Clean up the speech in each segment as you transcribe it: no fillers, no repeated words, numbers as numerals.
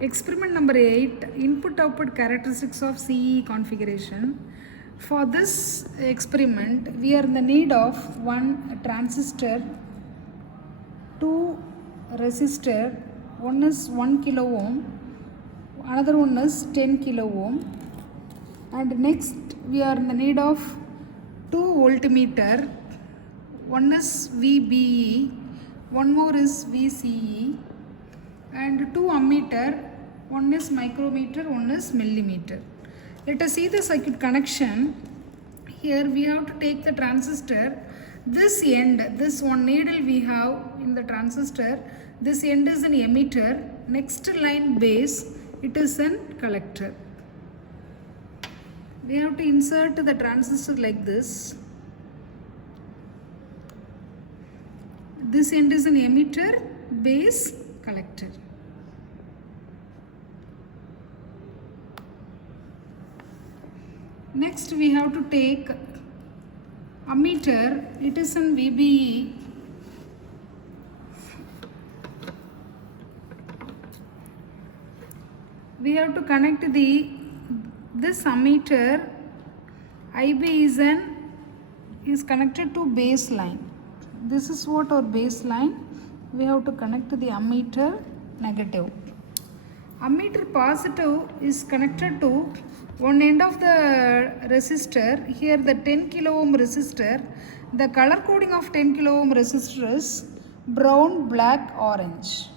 Experiment number 8, input output characteristics of CE configuration. For this experiment, we are in the need of one transistor, two resistor, one is 1 kilo ohm, another one is 10 kilo ohm, and next we are in the need of two voltmeter, one is VBE, one more is VCE, and two ammeter, one is micrometer, one is millimeter. Let us see the circuit connection. Here we have to take the transistor, this end, this one needle we have in the transistor, this end is an emitter, next line base, it is an collector. We have to insert the transistor like this. This end is an emitter, base, collector. Next we have to take ammeter, it is an VBE. We have to connect this ammeter, IB is connected to base line. This is what our base line. We have to connect the ammeter negative. Ammeter positive is connected to one end of the resistor. Here the 10 kilo ohm resistor. The color coding of 10 kilo ohm resistor is brown, black, orange.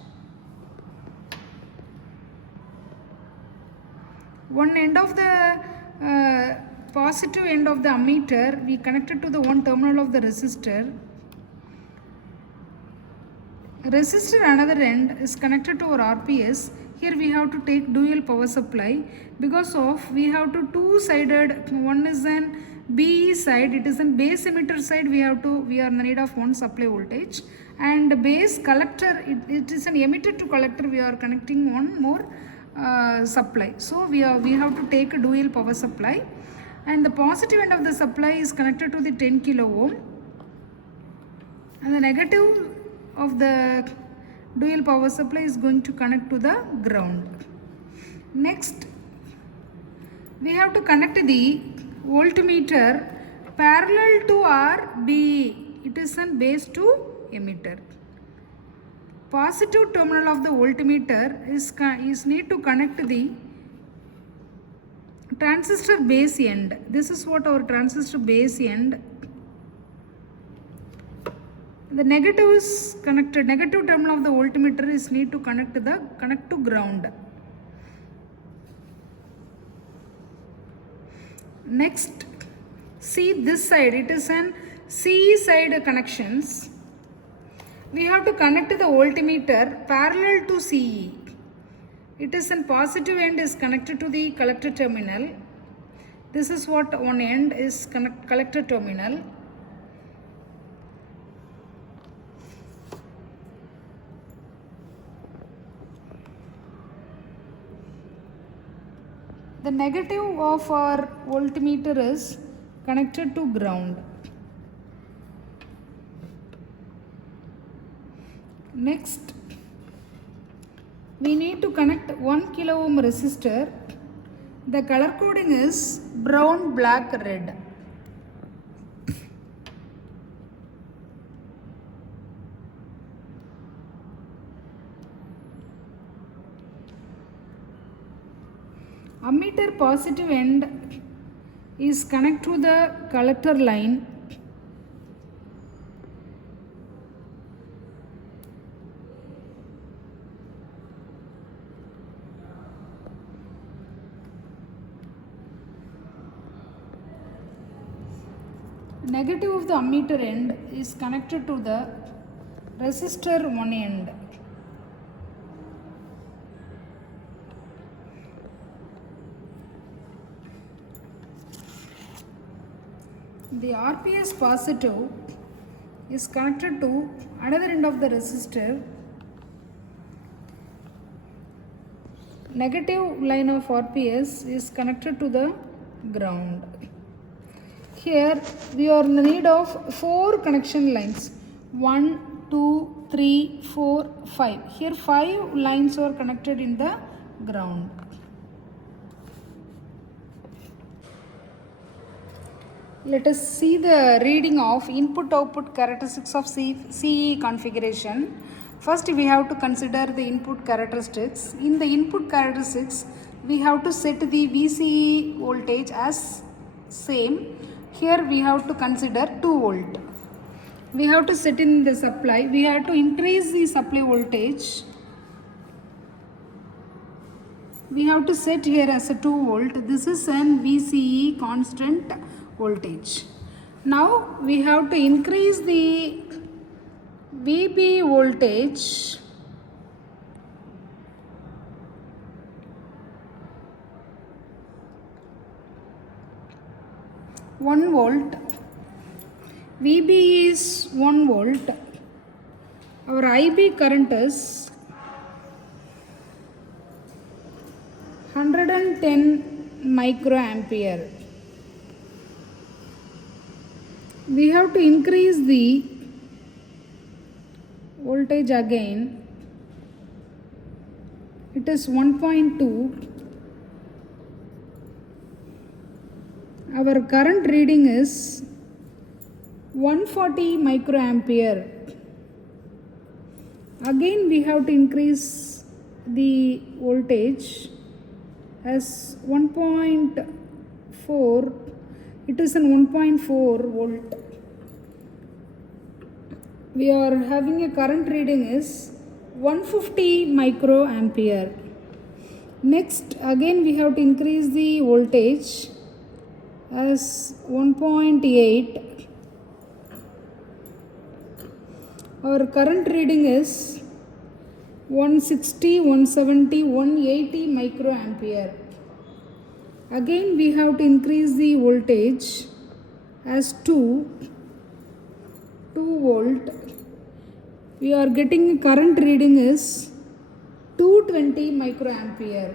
One end of the positive end of the ammeter we connected to the one terminal of the resistor. Resistor another end is connected to our RPS. Here we have to take dual power supply because of we have to two-sided, one is an BE side, it is an base emitter side, we are in the need of one supply voltage, and base collector, it is an emitter to collector, we are connecting one more supply. So we have to take a dual power supply, and the positive end of the supply is connected to the 10 kilo ohm, and the negative of the dual power supply is going to connect to the ground. Next, we have to connect the voltmeter parallel to our BE. It is an base to emitter. Positive terminal of the voltmeter is need to connect the transistor base end. This is what our transistor base end. The negative is connected, negative terminal of the voltmeter is need to connect to ground. Next, see this side, it is an CE side connections. We have to connect the voltmeter parallel to CE. It is an positive end is connected to the collector terminal. This is what one end is collector terminal. The negative of our voltmeter is connected to ground. Next, we need to connect 1 kilo ohm resistor. The color coding is brown, black, red. Ammeter positive end is connected to the collector line. Negative of the ammeter end is connected to the resistor one end. The RPS positive is connected to another end of the resistor. Negative line of RPS is connected to the ground. Here we are in the need of 4 connection lines. 1, 2, 3, 4, 5. Here 5 lines are connected in the ground. Let us see the reading of input-output characteristics of CE configuration. First, we have to consider the input characteristics. In the input characteristics, we have to set the VCE voltage as same. Here we have to consider 2 volt. We have to set in the supply. We have to increase the supply voltage. We have to set here as a 2 volt. This is an VCE constant voltage. Now we have to increase the VB voltage one volt. VB is 1 volt. Our IB current is 110 microampere. We have to increase the voltage again. It is 1.2. Our current reading is 140 microampere. Again we have to increase the voltage as 1.4. It is an 1.4 volt. We are having a current reading is 150 microampere. Next, again we have to increase the voltage as 1.8. Our current reading is 160, 170, 180 microampere. Again we have to increase the voltage as 2 volt. We are getting current reading is 220 microampere.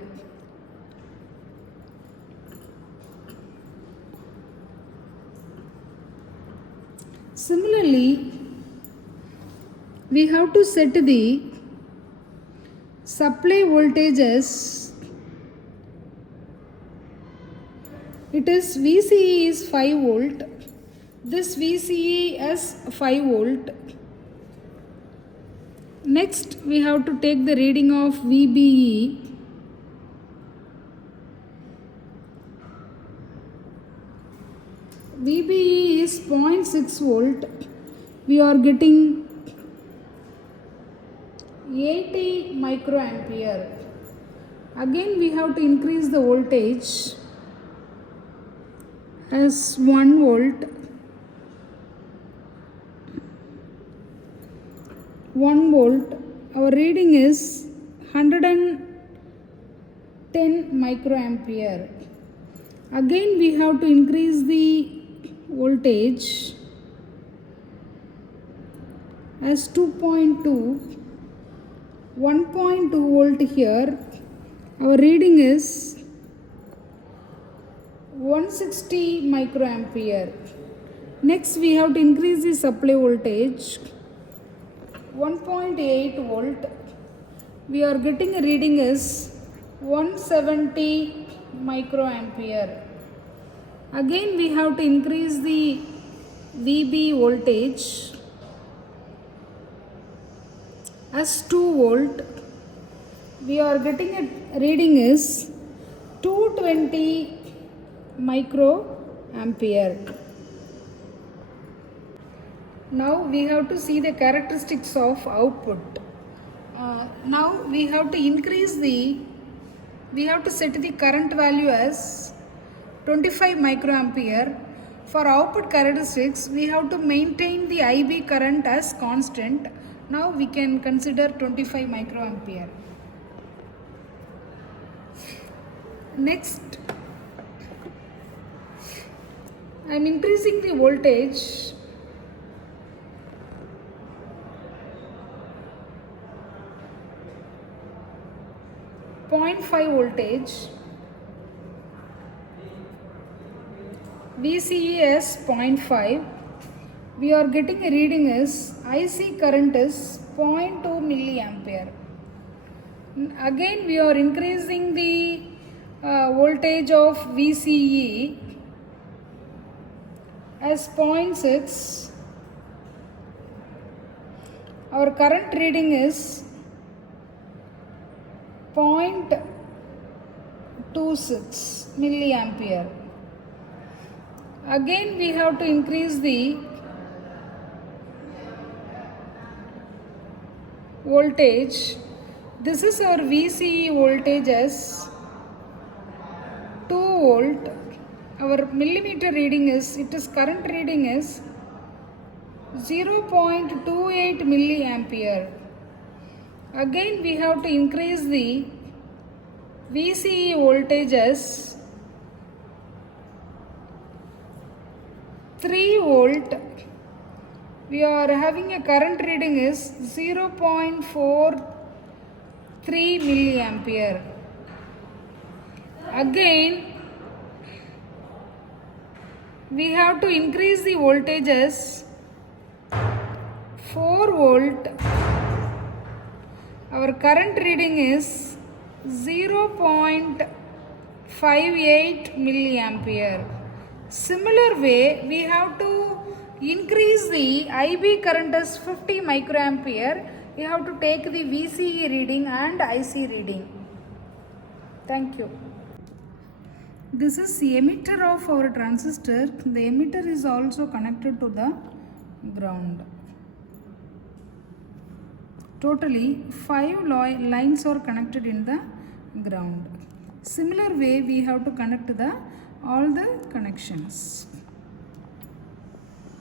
Similarly, we have to set the supply voltage as it is VCE is 5 volt. This VCE as 5 volt. Next, we have to take the reading of VBE. VBE is 0.6 volt. We are getting 80 microampere. Again, we have to increase the voltage as 1 volt. 1 volt. Our reading is 110 microampere. Again we have to increase the voltage as 2.2. 1.2 volt here. Our reading is 160 microampere. Next we have to increase the supply voltage 1.8 volt. We are getting a reading is 170 microampere. Again we have to increase the VB voltage as 2 volt. We are getting a reading is 220 microampere. Now we have to see the characteristics of output. Now we have to set the current value as 25 microampere. For output characteristics, we have to maintain the IB current as constant. Now we can consider 25 microampere. Next, I am increasing the voltage 0.5 voltage. VCE is 0.5. We are getting a reading is IC current is 0.2 milliampere. Again we are increasing the voltage of VCE as 0.6. Our current reading is 0.26 milliampere. Again we have to increase the voltage. This is our VCE voltage as 2 volt. Our millimeter reading is, current reading is 0.28 milliampere. Again we have to increase the VCE voltage as 3 volt. We are having a current reading is 0.43 milliampere. Again we have to increase the voltage as 4 volt. Our current reading is 0.58 milliampere. Similar way, we have to increase the IB current as 50 microampere. We have to take the VCE reading and IC reading. Thank you. This is the emitter of our transistor. The emitter is also connected to the ground. Totally 5 lines are connected in the ground. Similar way we have to connect all the connections.